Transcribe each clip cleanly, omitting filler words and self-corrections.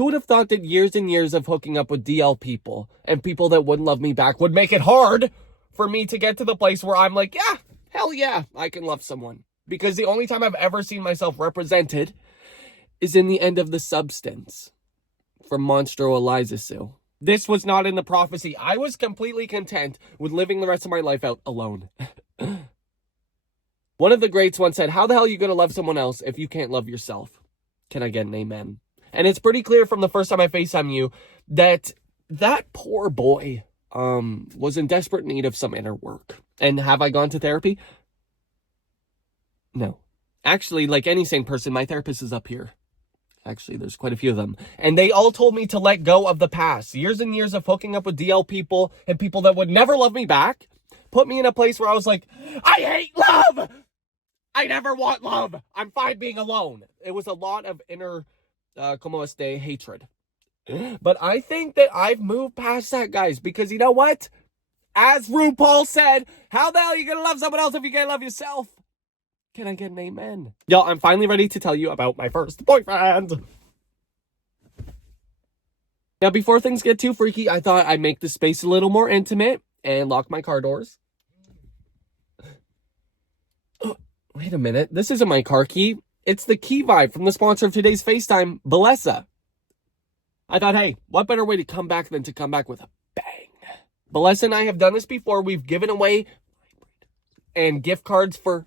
Who would have thought that years and years of hooking up with DL people and people that wouldn't love me back would make it hard for me to get to the place where I'm like, yeah, hell yeah, I can love someone. Because the only time I've ever seen myself represented is in the end of The Substance from Monstro Eliza Sue. This was not in the prophecy. I was completely content with living the rest of my life out alone. One of the greats once said, how the hell are you going to love someone else if you can't love yourself? Can I get an amen? And it's pretty clear from the first time I FaceTime you that that poor boy was in desperate need of some inner work. And have I gone to therapy? No. Actually, like any sane person, my therapist is up here. Actually, there's quite a few of them. And they all told me to let go of the past. Years and years of hooking up with DL people and people that would never love me back put me in a place where I was like, I hate love! I never want love! I'm fine being alone. It was a lot of inner, como este, hatred. But I think that I've moved past that, guys, because you know what? As RuPaul said, how the hell are you gonna love someone else if you can't love yourself? Can I get an amen? Y'all, I'm finally ready to tell you about my first boyfriend. Now, before things get too freaky, I thought I'd make the space a little more intimate and lock my car doors. Oh, wait a minute. This isn't my car key. It's the key vibe from the sponsor of today's FaceTime, Bellesa. I thought, hey, what better way to come back than to come back with a bang? Bellesa and I have done this before. We've given away and gift cards for...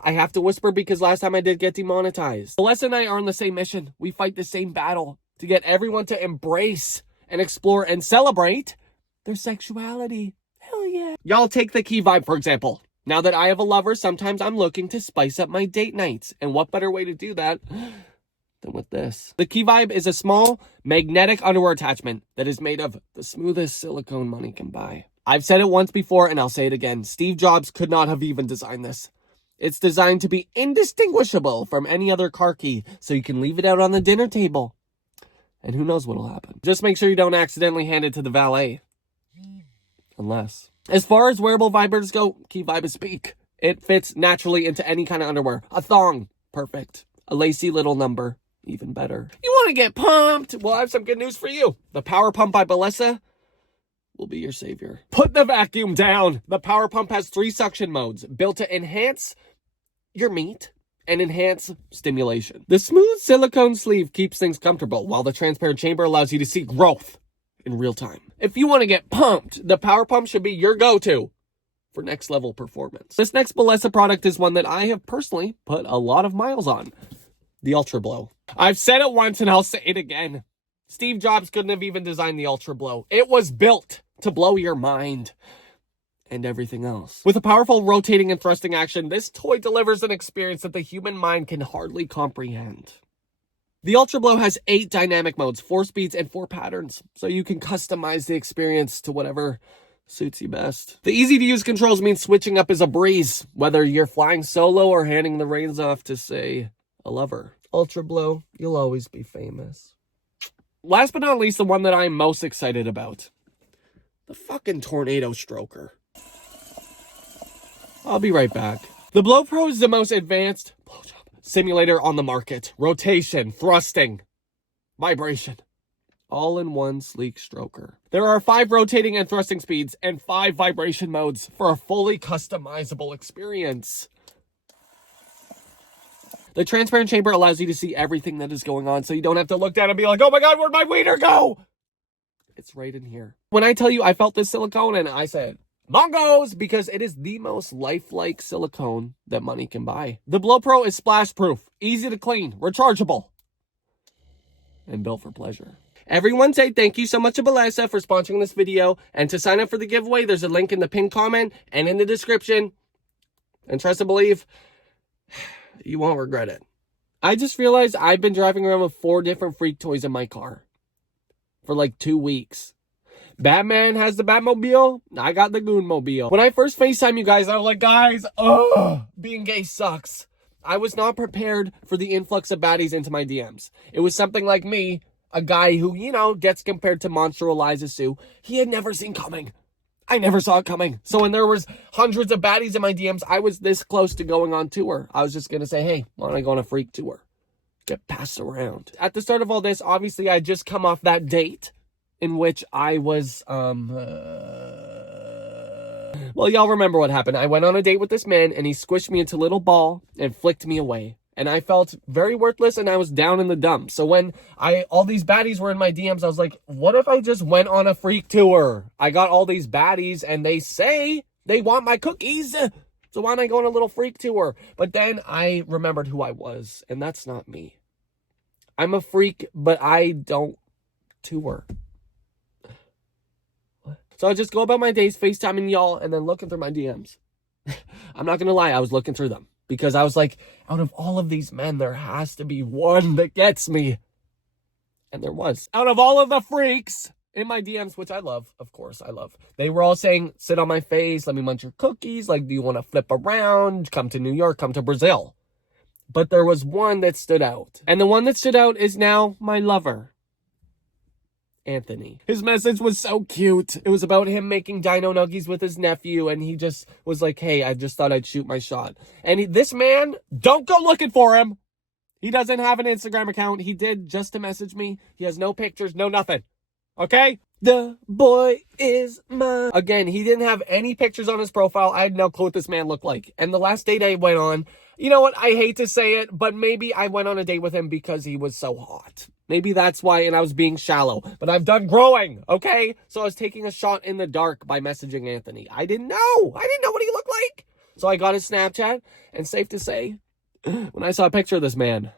I have to whisper because last time I did get demonetized. Bellesa and I are on the same mission. We fight the same battle to get everyone to embrace and explore and celebrate their sexuality. Hell yeah. Y'all, take the key vibe, for example. Now that I have a lover, sometimes I'm looking to spice up my date nights. And what better way to do that than with this? The key vibe is a small magnetic underwear attachment that is made of the smoothest silicone money can buy. I've said it once before and I'll say it again. Steve Jobs could not have even designed this. It's designed to be indistinguishable from any other car key, so you can leave it out on the dinner table. And who knows what'll happen. Just make sure you don't accidentally hand it to the valet. Unless. As far as wearable vibrators go, key vibe is peak. It fits naturally into any kind of underwear. A thong, perfect. A lacy little number, even better. You want to get pumped? Well, I have some good news for you. The Power Pump by Bellesa will be your savior. Put the vacuum down. The Power Pump has 3 suction modes built to enhance your meat and enhance stimulation. The smooth silicone sleeve keeps things comfortable, while the transparent chamber allows you to see growth in real time. If you want to get pumped, the Power Pump should be your go-to for next level performance. This next Bellesa product is one that I have personally put a lot of miles on. The Ultra Blow. I've said it once and I'll say it again. Steve Jobs couldn't have even designed the Ultra Blow. It was built to blow your mind and everything else. With a powerful rotating and thrusting action, this toy delivers an experience that the human mind can hardly comprehend. The Ultra Blow has 8 dynamic modes, 4 speeds, and 4 patterns, so you can customize the experience to whatever suits you best. The easy-to-use controls mean switching up is a breeze, whether you're flying solo or handing the reins off to, say, a lover. Ultra Blow, you'll always be famous. Last but not least, the one that I'm most excited about. The fucking Tornado Stroker. I'll be right back. The Blow Pro is the most advanced blowjob simulator on the market. Rotation, thrusting, vibration, all in one sleek stroker. There are 5 rotating and thrusting speeds and 5 vibration modes for a fully customizable experience. The transparent chamber allows you to see everything that is going on, so you don't have to look down and be like, oh my god, where'd my wiener go? It's right in here. When I tell you I felt this silicone and I said, Mongos, because it is the most lifelike silicone that money can buy. The Blow Pro is splash proof, easy to clean, rechargeable, and built for pleasure. Everyone say thank you so much to Bellesa for sponsoring this video, and to sign up for the giveaway, there's a link in the pinned comment and in the description. And trust and believe, you won't regret it. I just realized I've been driving around with 4 different freak toys in my car for like 2 weeks. Batman has the Batmobile. I got the Goonmobile. When I first FaceTime you guys, I was like, guys, being gay sucks. I was not prepared for the influx of baddies into my DMs. It was something like me, a guy who, you know, gets compared to Monstro Eliza Sue. He had never seen coming. I never saw it coming. So when there was hundreds of baddies in my DMs, I was this close to going on tour. I was just going to say, hey, why don't I go on a freak tour? get passed around. At the start of all this, obviously, I just come off that date in which I was, well, y'all remember what happened. I went on a date with this man, and he squished me into a little ball and flicked me away. And I felt very worthless, and I was down in the dumps. So when all these baddies were in my DMs, I was like, what if I just went on a freak tour? I got all these baddies, and they say they want my cookies. So why don't I go on a little freak tour? But then I remembered who I was, and that's not me. I'm a freak, but I don't tour. So I just go about my days FaceTiming y'all and then looking through my DMs. I'm not going to lie, I was looking through them. Because I was like, out of all of these men, there has to be one that gets me. And there was. Out of all of the freaks in my DMs, which I love, of course, I love. They were all saying, sit on my face, let me munch your cookies. Like, do you want to flip around? Come to New York, come to Brazil. But there was one that stood out. And the one that stood out is now my lover. Anthony. His message was so cute. It was about him making dino nuggies with his nephew, and he just was like, hey, I just thought I'd shoot my shot. And this man, don't go looking for him. He doesn't have an Instagram account. He did just to message me. He has no pictures, no nothing. Okay? The boy is mine. Again, he didn't have any pictures on his profile. I had no clue what this man looked like. And the last date I went on, you know what? I hate to say it, but maybe I went on a date with him because he was so hot. Maybe that's why, and I was being shallow. But I've done growing, okay? So I was taking a shot in the dark by messaging Anthony. I didn't know. I didn't know what he looked like. So I got his Snapchat, and safe to say, when I saw a picture of this man,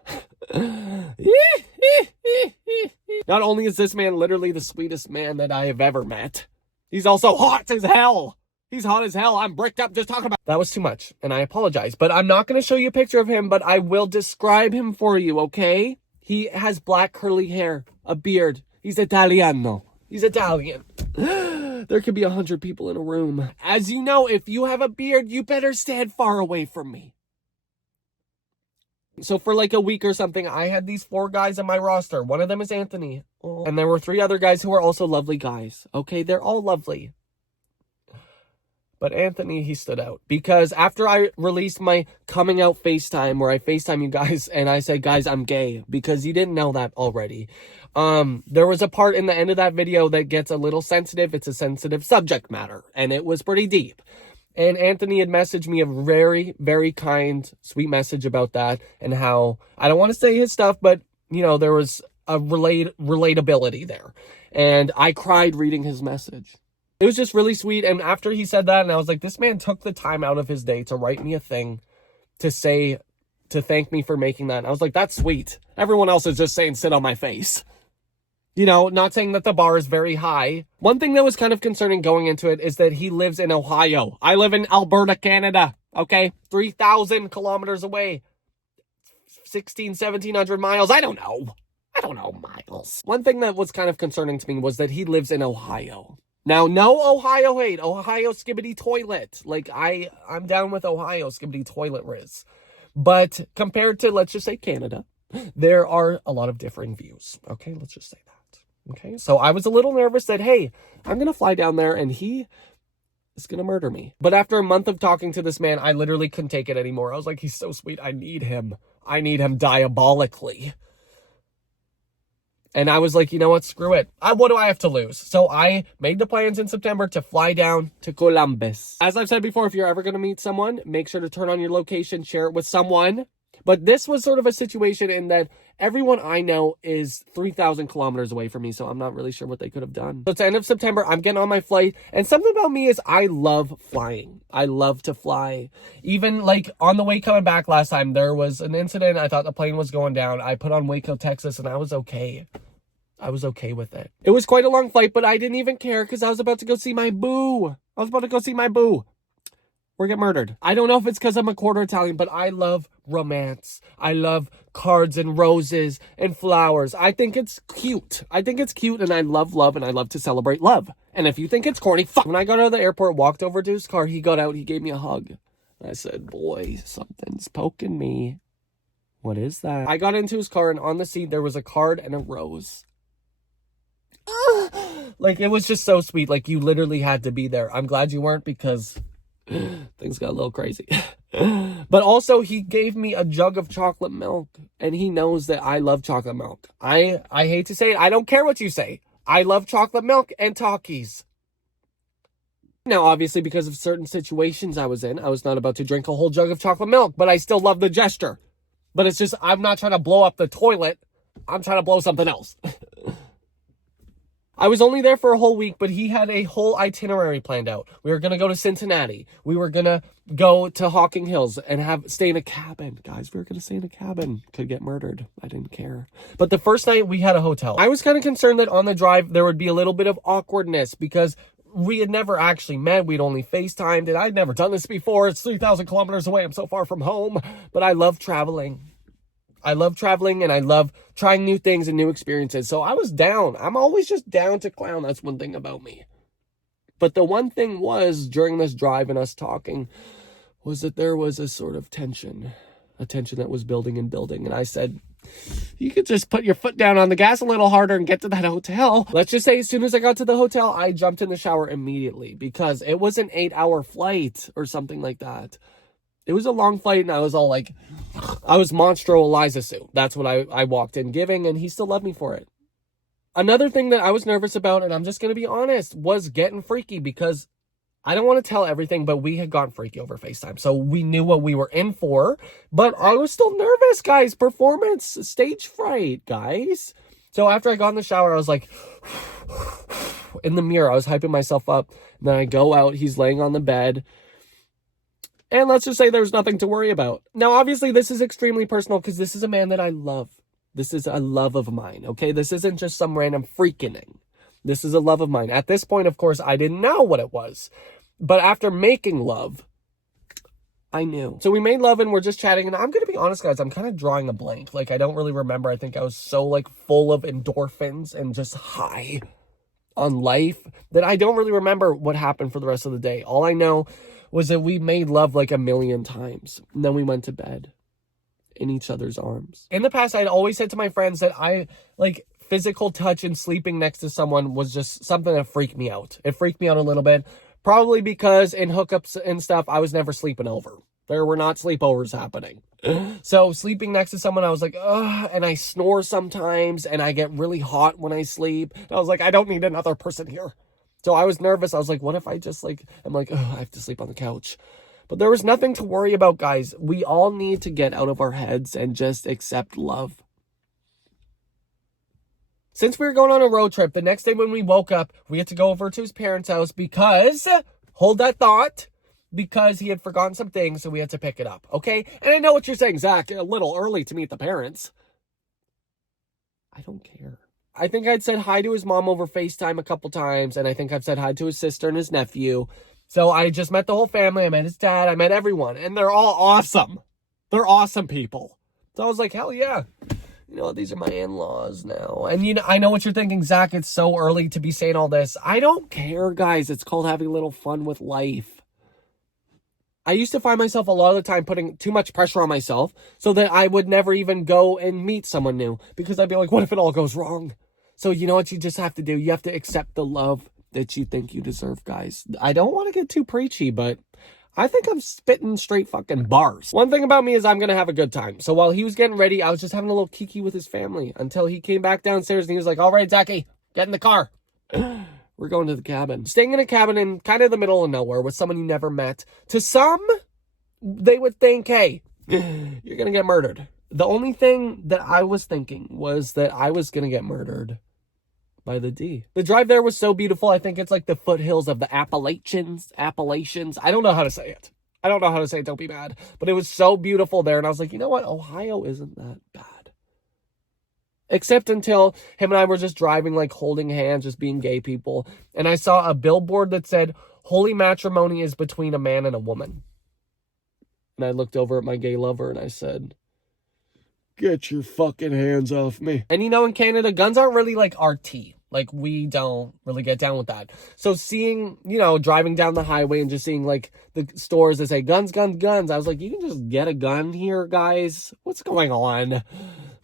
not only is this man literally the sweetest man that I have ever met, he's also hot as hell. He's hot as hell. I'm bricked up just talking about. That was too much, and I apologize. But I'm not going to show you a picture of him, but I will describe him for you, okay? He has black curly hair, a beard. He's Italiano. He's Italian. There could be 100 people in a room. As you know, if you have a beard, you better stand far away from me. So for like a week or something, I had these 4 guys on my roster. One of them is Anthony. And there were 3 other guys who are also lovely guys. Okay, they're all lovely. But Anthony, he stood out. Because after I released my coming out FaceTime, where I FaceTime you guys, and I said, guys, I'm gay. Because you didn't know that already. There was a part in the end of that video that gets a little sensitive. It's a sensitive subject matter. And it was pretty deep. And Anthony had messaged me a very, very kind, sweet message about that. And how, I don't want to say his stuff, but, you know, there was a relatability there. And I cried reading his message. It was just really sweet. And after he said that, and I was like, this man took the time out of his day to write me a thing to say, to thank me for making that. And I was like, that's sweet. Everyone else is just saying, sit on my face. You know, not saying that the bar is very high. One thing that was kind of concerning going into it is that he lives in Ohio. I live in Alberta, Canada. Okay? 3,000 kilometers away. 1,700 miles. I don't know miles. One thing that was kind of concerning to me was that he lives in Ohio. Now, no Ohio hate. Ohio skibbity toilet. Like, I'm down with Ohio skibbity toilet riz. But compared to, let's just say, Canada, there are a lot of differing views. Okay, let's just say that. Okay, so I was a little nervous that, hey, I'm going to fly down there and he is going to murder me. But after a month of talking to this man, I literally couldn't take it anymore. I was like, he's so sweet. I need him. I need him diabolically. And I was like, you know what? Screw it. What do I have to lose? So I made the plans in September to fly down to Columbus. As I've said before, if you're ever going to meet someone, make sure to turn on your location, share it with someone. But this was sort of a situation in that everyone I know is 3,000 kilometers away from me, so I'm not really sure what they could have done. So it's the end of September. I'm getting on my flight, and something about me is I love flying. I love to fly. Even, like, on the way coming back last time, there was an incident. I thought the plane was going down. I put on Waco, Texas, and I was okay. I was okay with it. It was quite a long flight, but I didn't even care because I was about to go see my boo. Or get murdered. I don't know if it's because I'm a quarter Italian, but I love romance. I love cards and roses and flowers. I think it's cute. And I love love, and I love to celebrate love. And if you think it's corny, fuck. When I got out of the airport, walked over to his car, he got out, he gave me a hug. I said, boy, something's poking me. What is that? I got into his car, and on the seat, there was a card and a rose. Like, it was just so sweet. Like, you literally had to be there. I'm glad you weren't because things got a little crazy. But also, he gave me a jug of chocolate milk, and he knows that I love chocolate milk. I hate to say it, I don't care what you say. I love chocolate milk and Takis. Now, obviously, because of certain situations I was in, I was not about to drink a whole jug of chocolate milk, but I still love the gesture. But it's just, I'm not trying to blow up the toilet. I'm trying to blow something else. I was only there for a whole week, but he had a whole itinerary planned out. We were going to go to Cincinnati. We were going to go to Hocking Hills and stay in a cabin. Guys, we were going to stay in a cabin. Could get murdered. I didn't care. But the first night, we had a hotel. I was kind of concerned that on the drive, there would be a little bit of awkwardness because we had never actually met. We'd only FaceTimed, and I'd never done this before. It's 3,000 kilometers away. I'm so far from home. But I love traveling. I love traveling, and I love trying new things and new experiences. So I was down. I'm always just down to clown. That's one thing about me. But the one thing was, during this drive and us talking, was that there was a sort of tension. A tension that was building and building. And I said, you could just put your foot down on the gas a little harder and get to that hotel. Let's just say as soon as I got to the hotel, I jumped in the shower immediately. Because it was an 8-hour flight or something like that. It was a long flight, and I was all like, I was Monstro Eliza Sue. That's what I walked in giving, and he still loved me for it. Another thing that I was nervous about, and I'm just going to be honest, was getting freaky, because I don't want to tell everything, but we had gotten freaky over FaceTime. So we knew what we were in for, but I was still nervous, guys. Performance, stage fright, guys. So after I got in the shower, I was like, in the mirror, I was hyping myself up. And then I go out, he's laying on the bed. And let's just say there's nothing to worry about. Now, obviously, this is extremely personal because this is a man that I love. This is a love of mine, okay? This isn't just some random freaking. This is a love of mine. At this point, of course, I didn't know what it was. But after making love, I knew. So we made love and we're just chatting. And I'm going to be honest, guys, I'm kind of drawing a blank. Like, I don't really remember. I think I was so, like, full of endorphins and just high on life that I don't really remember what happened for the rest of the day. All I know was that we made love like 1,000,000 times. And then we went to bed in each other's arms. In the past, I'd always said to my friends that physical touch and sleeping next to someone was just something that freaked me out. It freaked me out a little bit. Probably because in hookups and stuff, I was never sleeping over. There were not sleepovers happening. So sleeping next to someone, I was like, ugh, and I snore sometimes, and I get really hot when I sleep. And I was like, I don't need another person here. So I was nervous. I was like, what if I just I'm like, oh, I have to sleep on the couch. But there was nothing to worry about, guys. We all need to get out of our heads and just accept love. Since we were going on a road trip, the next day when we woke up, we had to go over to his parents' house because, hold that thought, because he had forgotten some things, so we had to pick it up, okay? And I know what you're saying, Zach, a little early to meet the parents. I don't care. I think I'd said hi to his mom over FaceTime a couple times, and I think I've said hi to his sister and his nephew. So I just met the whole family. I met his dad. I met everyone, and they're all awesome. They're awesome people. So I was like, hell yeah. You know, these are my in-laws now. And I know what you're thinking, Zach, it's so early to be saying all this. I don't care, guys. It's called having a little fun with life. I used to find myself a lot of the time putting too much pressure on myself so that I would never even go and meet someone new because I'd be like, what if it all goes wrong? So you know what you just have to do? You have to accept the love that you think you deserve, guys. I don't want to get too preachy, but I think I'm spitting straight fucking bars. One thing about me is I'm going to have a good time. So while he was getting ready, I was just having a little kiki with his family until he came back downstairs and he was like, all right, Zachy, get in the car. We're going to the cabin. Staying in a cabin in kind of the middle of nowhere with someone you never met. To some, they would think, hey, you're going to get murdered. The only thing that I was thinking was that I was going to get murdered by the D. The drive there was so beautiful. I think it's like the foothills of the Appalachians. I don't know how to say it. Don't be mad. But it was so beautiful there. And I was like, you know what? Ohio isn't that bad. Except until him and I were just driving, like holding hands, just being gay people. And I saw a billboard that said, holy matrimony is between a man and a woman. And I looked over at my gay lover and I said, get your fucking hands off me. And in Canada, guns aren't really like our tea. Like, we don't really get down with that. So seeing, driving down the highway and just seeing like the stores that say guns, guns, guns. I was like, you can just get a gun here, guys. What's going on?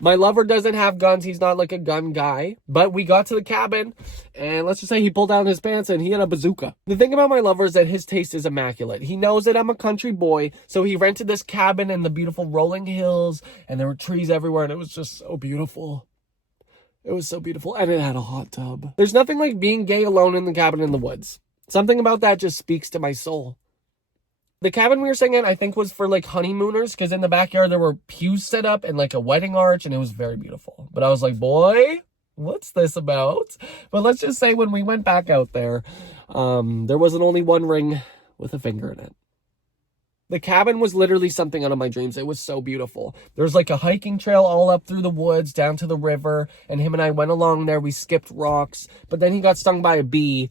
My lover doesn't have guns. He's not like a gun guy. But we got to the cabin, and let's just say he pulled down his pants and he had a bazooka. The thing about my lover is that his taste is immaculate. He knows that I'm a country boy, so he rented this cabin in the beautiful rolling hills, and there were trees everywhere, and it was just so beautiful. It was so beautiful, and it had a hot tub. There's nothing like being gay alone in the cabin in the woods. Something about that just speaks to my soul. The cabin we were staying in, I think, was for, like, honeymooners, because in the backyard there were pews set up and, like, a wedding arch, and it was very beautiful. But I was like, boy, what's this about? But let's just say when we went back out there, there wasn't only one ring with a finger in it. The cabin was literally something out of my dreams. It was so beautiful. There's, like, a hiking trail all up through the woods, down to the river, and him and I went along there. We skipped rocks, but then he got stung by a bee.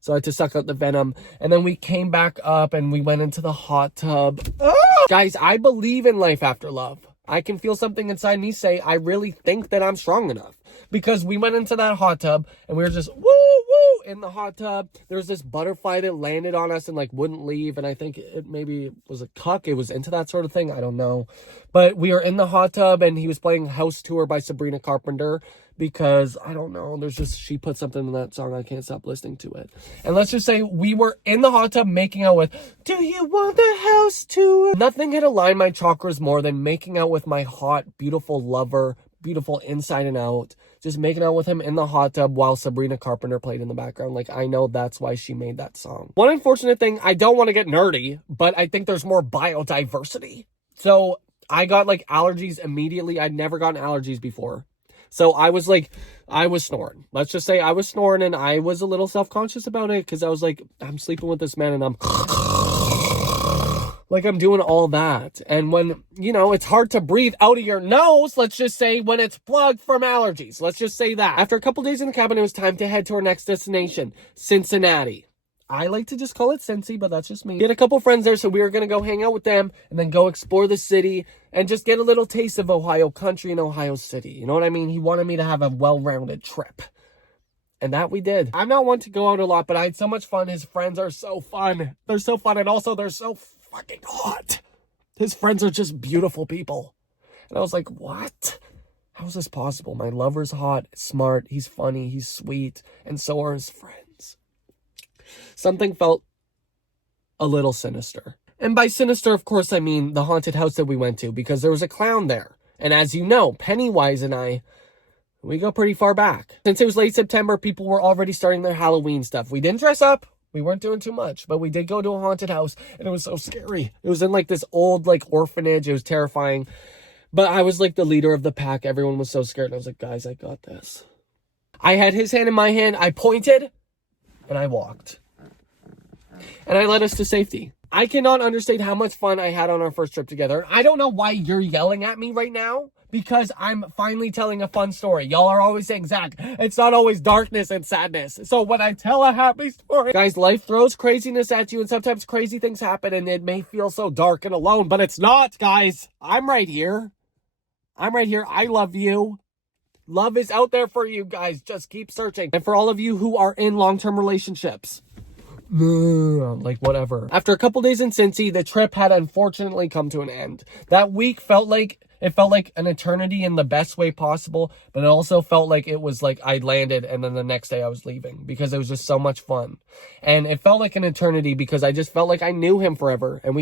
So I had to suck out the venom. And then we came back up and we went into the hot tub. Ah! Guys, I believe in life after love. I can feel something inside me say, I really think that I'm strong enough. Because we went into that hot tub and we were just woo, woo, in the hot tub. There was this butterfly that landed on us and like wouldn't leave. And I think it maybe was a cuck. It was into that sort of thing. I don't know. But we were in the hot tub and he was playing House Tour by Sabrina Carpenter. Because, I don't know, she put something in that song, I can't stop listening to it. And let's just say we were in the hot tub making out with, do you want the house tour? Nothing had aligned my chakras more than making out with my hot, beautiful lover, beautiful inside and out. Just making out with him in the hot tub while Sabrina Carpenter played in the background. Like, I know that's why she made that song. One unfortunate thing, I don't want to get nerdy, but I think there's more biodiversity. So, I got, like, allergies immediately. I'd never gotten allergies before. So I was snoring. Let's just say I was snoring and I was a little self-conscious about it because I was like, I'm sleeping with this man and I'm like, I'm doing all that. And when, it's hard to breathe out of your nose, let's just say when it's plugged from allergies. Let's just say that. After a couple days in the cabin, it was time to head to our next destination, Cincinnati. I like to just call it Cincy, but that's just me. We had a couple friends there, so we were going to go hang out with them and then go explore the city and just get a little taste of Ohio country and Ohio City. You know what I mean? He wanted me to have a well-rounded trip. And that we did. I'm not one to go out a lot, but I had so much fun. His friends are so fun. They're so fun, and also they're so fucking hot. His friends are just beautiful people. And I was like, what? How is this possible? My lover's hot, smart, he's funny, he's sweet, and so are his friends. Something felt a little sinister. And by sinister, of course, I mean the haunted house that we went to, because there was a clown there. And as you know, Pennywise and I, we go pretty far back. Since it was late September, people were already starting their Halloween stuff. We didn't dress up. We weren't doing too much, but we did go to a haunted house, and it was so scary. It was in like this old like orphanage. It was terrifying. But I was like the leader of the pack. Everyone was so scared. And I was like, guys, I got this. I had his hand in my hand. I pointed, and I walked. And I led us to safety. I cannot understate how much fun I had on our first trip together. I don't know why you're yelling at me right now, because I'm finally telling a fun story. Y'all are always saying, Zach, it's not always darkness and sadness. So when I tell a happy story, guys, life throws craziness at you, and sometimes crazy things happen, and it may feel so dark and alone, but it's not, guys. I'm right here. I'm right here. I love you. Love is out there for you guys. Just keep searching. And for all of you who are in long-term relationships, like whatever. After a couple days in Cincy, the trip had unfortunately come to an end. That week felt like an eternity in the best way possible, but it also felt like it was like I landed and then the next day I was leaving, because it was just so much fun. And it felt like an eternity because I just felt like I knew him forever, and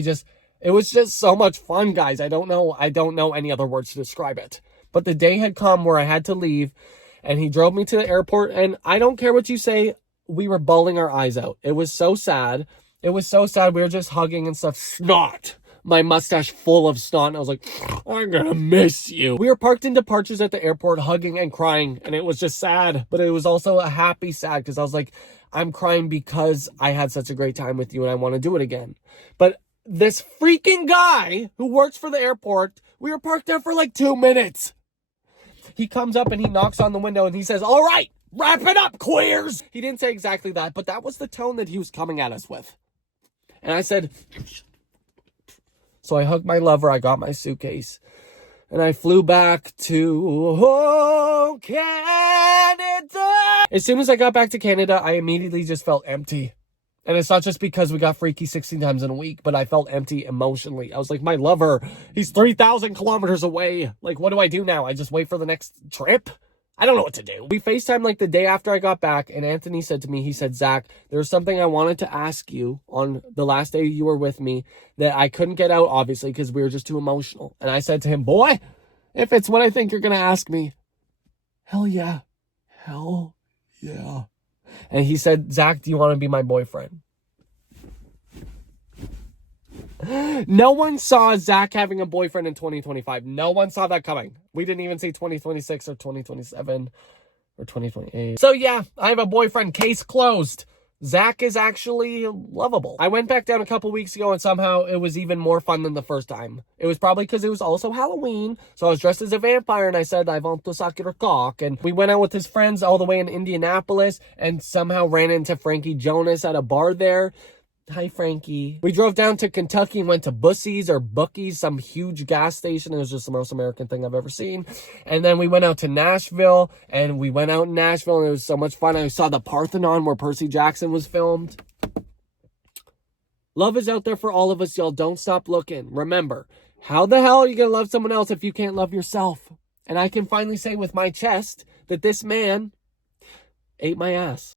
it was just so much fun, guys. I don't know any other words to describe it. But the day had come where I had to leave, and he drove me to the airport, and I don't care what you say, we were bawling our eyes out. It was so sad. It was so sad. We were just hugging and stuff. Snot. My mustache full of snot. And I was like, I'm gonna miss you. We were parked in departures at the airport, hugging and crying. And it was just sad. But it was also a happy sad, because I was like, I'm crying because I had such a great time with you and I want to do it again. But this freaking guy who works for the airport, we were parked there for like 2 minutes. He comes up and he knocks on the window and he says, all right, wrap it up, queers. He didn't say exactly that, but that was the tone that he was coming at us with. And I said, so I hugged my lover, I got my suitcase, and I flew back to Canada. As soon as I got back to Canada, I immediately just felt empty. And it's not just because we got freaky 16 times in a week, but I felt empty emotionally. I was like, my lover, he's 3,000 kilometers away. Like, what do I do now? I just wait for the next trip? I don't know what to do. We FaceTimed like the day after I got back, and Anthony said to me, he said, Zach, there's something I wanted to ask you on the last day you were with me that I couldn't get out, obviously, because we were just too emotional. And I said to him, boy, if it's what I think you're going to ask me, hell yeah. Hell yeah. And he said, Zach, do you want to be my boyfriend? No one saw Zach having a boyfriend in 2025. No one saw that coming. We didn't even see 2026 or 2027 or 2028. So yeah, I have a boyfriend. Case closed. Zach is actually lovable. I went back down a couple weeks ago and somehow it was even more fun than the first time. It was probably because it was also Halloween. So I was dressed as a vampire and I said, I want to suck your cock. And we went out with his friends all the way in Indianapolis and somehow ran into Frankie Jonas at a bar there. Hi, Frankie. We drove down to Kentucky and went to Bussey's or Bookies, some huge gas station. It was just the most American thing I've ever seen. And then we went out to Nashville, and we went out in Nashville, and it was so much fun. I saw the Parthenon where Percy Jackson was filmed. Love is out there for all of us, y'all. Don't stop looking. Remember, how the hell are you going to love someone else if you can't love yourself? And I can finally say with my chest that this man ate my ass.